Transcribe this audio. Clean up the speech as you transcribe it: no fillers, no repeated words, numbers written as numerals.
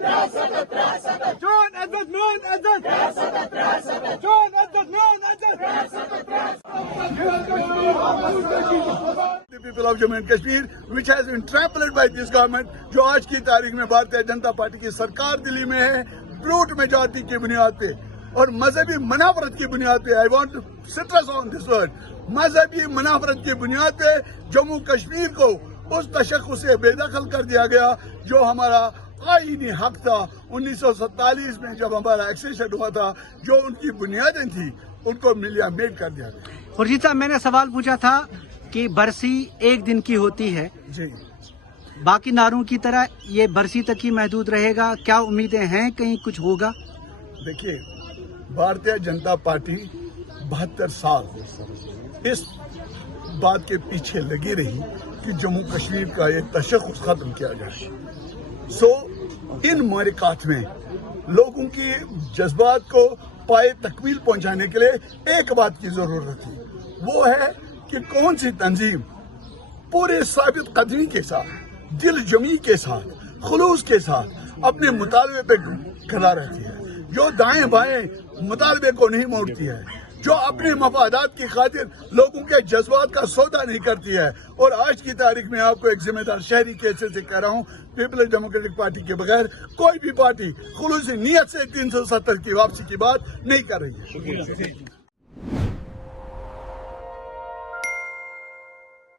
جان عزت میون عزت جان عزت میون عزت The people of Jammu and Kashmir, which has been trampled by this government, جو آج کی تاریخ میں بھارتیہ جنتا پارٹی کی سرکار دلی میں ہے، بروٹ میجارٹی کی بنیاد پہ اور مذہبی منافرت کی بنیاد پہ. I want to stress on this word. مذہبی منافرت کی بنیاد پہ جموں کشمیر کو اس تشخص سے بے دخل کر دیا گیا جو ہمارا آئینی حق تھا. 1947 میں جب ہمارا ایکسیشن ہوا تھا، جو ان کی بنیادیں تھیں ان کو ملیا میٹ کر دیا گیا. خورشید صاحب، میں نے سوال پوچھا تھا کہ برسی ایک دن کی ہوتی ہے، جی باقی نعروں کی طرح یہ برسی تک ہی محدود رہے گا؟ کیا امیدیں ہیں کہیں کچھ ہوگا؟ دیکھیے، بھارتیہ جنتا پارٹی 72 سال اس بات کے پیچھے لگی رہی کہ جموں کشمیر کا یہ تشخص ختم کیا جائے. ان محرکات میں لوگوں کی جذبات کو پائے تکمیل پہنچانے کے لیے ایک بات کی ضرورت تھی، وہ ہے کہ کون سی تنظیم پورے ثابت قدمی کے ساتھ، دل جمی کے ساتھ، خلوص کے ساتھ اپنے مطالبے پہ کھڑا رہتی ہے، جو دائیں بائیں مطالبے کو نہیں موڑتی ہے، جو اپنے مفادات کی خاطر لوگوں کے جذبات کا سودا نہیں کرتی ہے. اور آج کی تاریخ میں آپ کو ایک ذمہ دار شہری کے حیثیت سے کہہ رہا ہوں، پیپلز ڈیموکریٹک پارٹی کے بغیر کوئی بھی پارٹی خلوصی نیت سے 370 کی واپسی کی بات نہیں کر رہی ہے.